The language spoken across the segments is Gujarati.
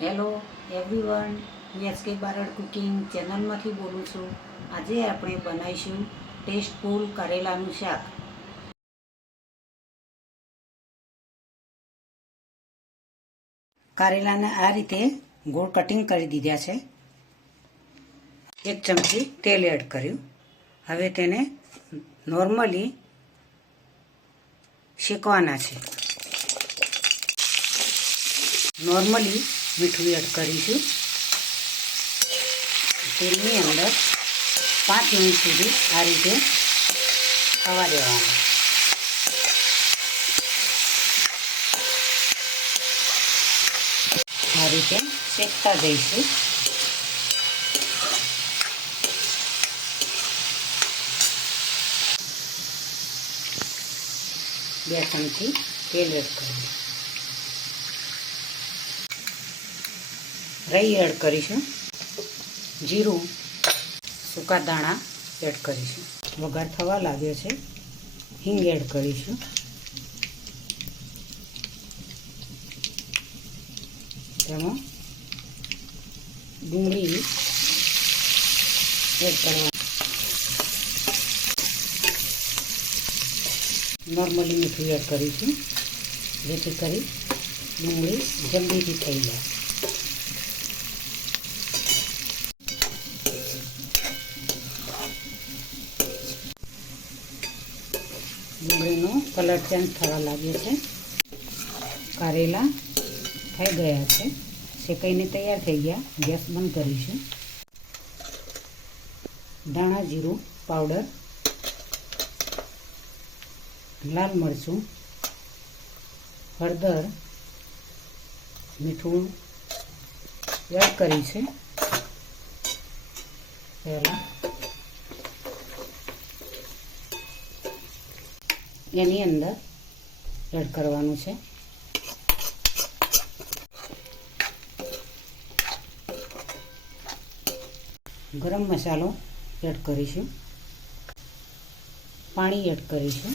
હેલો એવરીવન હું એસકે બારડ કુકિંગ ચેનલમાંથી બોલું છું. આજે આપણે બનાવીશું ટેસ્ટફુલ કરેલાનું શાક. કારેલાને આ રીતે ગોળ કટિંગ કરી દીધા છે. એક ચમચી તેલ એડ કર્યું. હવે તેને નોર્મલી શેકવાના છે. નોર્મલી મીઠું એડ કરીશું તેલની અંદર પાંચ મિનિટ સુધી આ રીતે થવા દેવાનું આ રીતે શેકતા જઈશું બે ચમચી તેલ એડ કરીશું રઈ એડ કરીશું. જીરું, સૂકા દાણા એડ કરીશું. વઘાર થવા લાગ્યો છે. હિંગ એડ કરીશું. તેમાં ડુંગળી એડ કરવા નોર્મલી મીઠું એડ કરીશું. જેથી કરી ડુંગળી જલ્દીથી થઈ જાય. ડુંગળીનો કલર ચેન્જ થવા લાગ્યો છે. કારેલા થઈ ગયા છે. શેકાઈને તૈયાર થઈ ગયા. ગેસ બંધ કરીશું. ધાણા જીરું, પાવડર, લાલ મરચું, હળદર, મીઠું એડ કરી છે. પહેલાં એની અંદર એડ કરવાનું છે. ગરમ મસાલો એડ કરીશું. પાણી એડ કરીશું.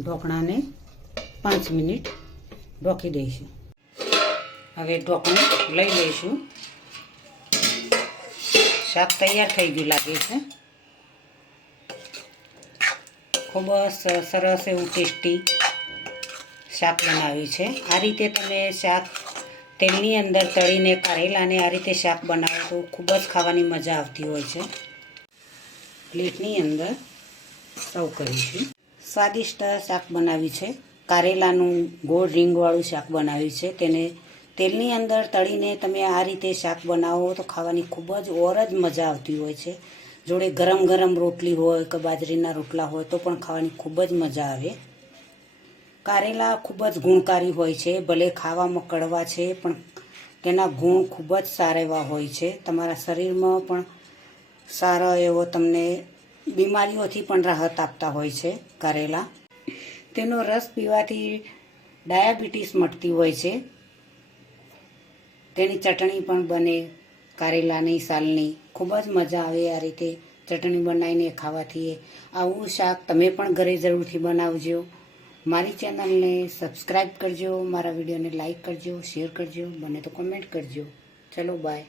ઢોકણાને પાંચ મિનિટ ઢોકી દઈશું. હવે ઢોકણું લઈ લઈશું. શાક તૈયાર થઈ ગયું લાગે છે. ખૂબ સરસ એવું ટેસ્ટી શાક બનાવ્યું છે. આ રીતે તમે શાક તેલની અંદર તળીને કારેલાને આ રીતે શાક બનાવો તો ખૂબ જ ખાવાની મજા આવતી હોય છે. પ્લેટની અંદર સર્વ કરીશું. સ્વાદિષ્ટ શાક બનાવ્યું છે. કારેલાનું ગોળ રીંગવાળું શાક બનાવ્યું છે. તેને તેલની અંદર તળીને તમે આ રીતે શાક બનાવો તો ખાવાની ખૂબ જ ઓર જ મજા આવતી હોય છે. જોડે ગરમ ગરમ રોટલી હોય કે બાજરીના રોટલા હોય તો પણ ખાવાની ખૂબ જ મજા આવે. કારેલા ખૂબ જ ગુણકારી હોય છે, ભલે ખાવામાં કડવા છે, પણ તેના ગુણ ખૂબ જ સારા એવા હોય છે. તમારા શરીરમાં પણ સારો એવો તમને બીમારીઓથી પણ રાહત આપતા હોય છે કારેલા. તેનો રસ પીવાથી ડાયાબિટીસ મટતી હોય છે. તેની ચટણી પણ બને, કારેલાની, સાલની. ખૂબ જ મજા આવે આ રીતે ચટણી બનાવીને ખાવાથી. આવું શાક તમે પણ ઘરે જરૂરથી બનાવજો. મારી ચેનલને સબસ્ક્રાઈબ કરજો, મારા વિડીયોને લાઇક કરજો, શેર કરજો બને તો કોમેન્ટ કરજો. ચલો, બાય.